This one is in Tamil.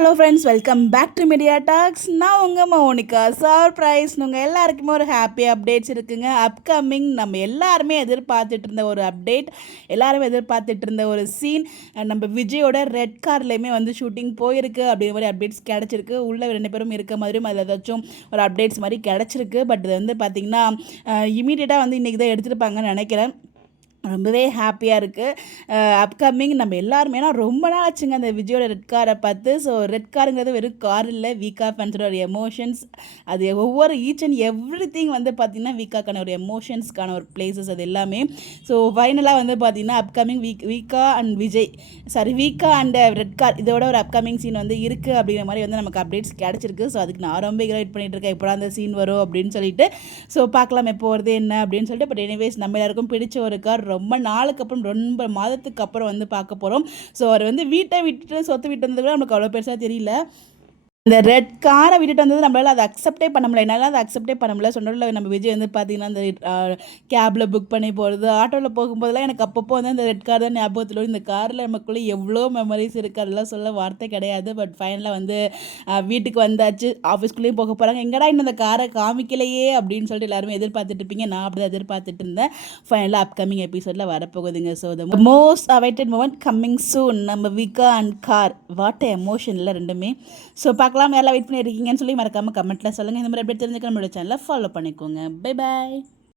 Hello friends, welcome back to media talks. நான் உங்கள் மோனிகா. சர்ப்ரைஸ், உங்கள் எல்லாருக்குமே ஒரு ஹாப்பி அப்டேட்ஸ் இருக்குங்க. அப்கமிங் நம்ம எல்லாருமே எதிர்பார்த்துட்டு இருந்த ஒரு அப்டேட், எல்லாருமே எதிர்பார்த்துட்டு இருந்த ஒரு சீன், நம்ம விஜயோட ரெட் கார்லேயுமே வந்து ஷூட்டிங் போயிருக்கு அப்படிங்கிற மாதிரி அப்டேட்ஸ் கிடச்சிருக்கு. உள்ள 2 பேரும் இருக்க மாதிரியும் அதில் ஏதாச்சும் ஒரு அப்டேட்ஸ் மாதிரி கிடச்சிருக்கு. பட் இது வந்து பார்த்திங்கன்னா இமீடியட்டாக வந்து இன்றைக்கி தான் எடுத்துருப்பாங்கன்னு நினைக்கிறேன். ரொம்பவே ஹாப்பியாக இருக்குது. அப்கமிங் நம்ம எல்லாருமே ஏன்னா ரொம்ப நாள் ஆச்சுங்க அந்த விஜயோட ரெட் காரை பார்த்து. ஸோ ரெட் காருங்கிறது வெறும் கார் இல்லை, வீக்கா ஃபேன்ஸோட ஒரு எமோஷன்ஸ். அது ஒவ்வொரு ஈச் அண்ட் எவ்ரி திங் வந்து பார்த்திங்கன்னா வீக்காக்கான ஒரு எமோஷன்ஸ்க்கான ஒரு பிளேசஸ் அது எல்லாமே. ஸோ ஃபைனலாக வந்து பார்த்திங்கன்னா அப்கமிங் வீக்கா அண்ட் விஜய் வீக்கா அண்ட் ரெட் கார் இதோட ஒரு அப்கமிங் சீன் வந்து இருக்குது அப்படிங்கிற மாதிரி வந்து நமக்கு அப்டேட்ஸ் கிடச்சிருக்கு. ஸோ அதுக்கு நான் ரொம்ப வெயிட் பண்ணிகிட்டு இருக்கேன், எப்போடா அந்த சீன் வரும் அப்படின்னு சொல்லிட்டு. ஸோ பார்க்கலாம் எப்போ வருது என்ன அப்படின்னு சொல்லிட்டு. பட் எனிவேஸ் நம்ம எல்லாருக்கும் பிடிச்ச ஒரு கார், ரொம்ப நாளுக்கு அப்புறம், ரொம்ப மாதத்துக்கு அப்புறம் வந்து பார்க்க போகிறோம். ஸோ அவர் வந்து வீட்டை விட்டுட்டு சொத்து விட்டு வந்தது கூட நமக்கு அவ்வளோ பெருசாக தெரியல. இந்த ரெட் காரை விட்டுட்டு வந்தது நம்மளால் அதை அக்செப்டே பண்ண முடியல. என்னால் அதை அக்செப்டே பண்ண முடியல. சொன்னதில் நம்ம விஜய் வந்து பார்த்திங்கன்னா அந்த கேபில் புக் பண்ணி போகிறது, ஆட்டோவில் போகும்போதெல்லாம் எனக்கு அப்பப்போ வந்து அந்த ரெட் கார் தான் ஞாபகத்தில் வரும். இந்த காரில் நமக்குள்ளே எவ்வளோ மெமரிஸ் இருக்குது, அதெல்லாம் சொல்ல வார்த்தை கிடையாது. பட் ஃபைனலாக வந்து வீட்டுக்கு வந்தாச்சு, ஆஃபீஸ்க்குள்ளேயும் போக போகிறாங்க. எங்கடா இன்னும் அந்த காரை காமிக்கலையே அப்படின்னு சொல்லிட்டு எல்லாருமே எதிர்பார்த்துட்டு இருப்பீங்க. நான் அப்படி தான் எதிர்பார்த்துட்டு இருந்தேன். ஃபைனலாக அப்கமிங் எபிசோடில் வரப்போகுதுங்க. So the most awaited moment coming soon. நம்ம விகா அண்ட் கார், வாட் எமோஷனில் ரெண்டுமே. ஸோ பார்க்கலாம், எல்லாம் வெயிட் பண்ணியிருக்கீங்கன்னு சொல்லி மறக்காமல் கமெண்ட்டில் சொல்லுங்கள். இந்த மாதிரி எப்படி தெரிஞ்சுக்க நம்மளோட சேனலை ஃபாலோ பண்ணிக்கோங்க. Bye bye.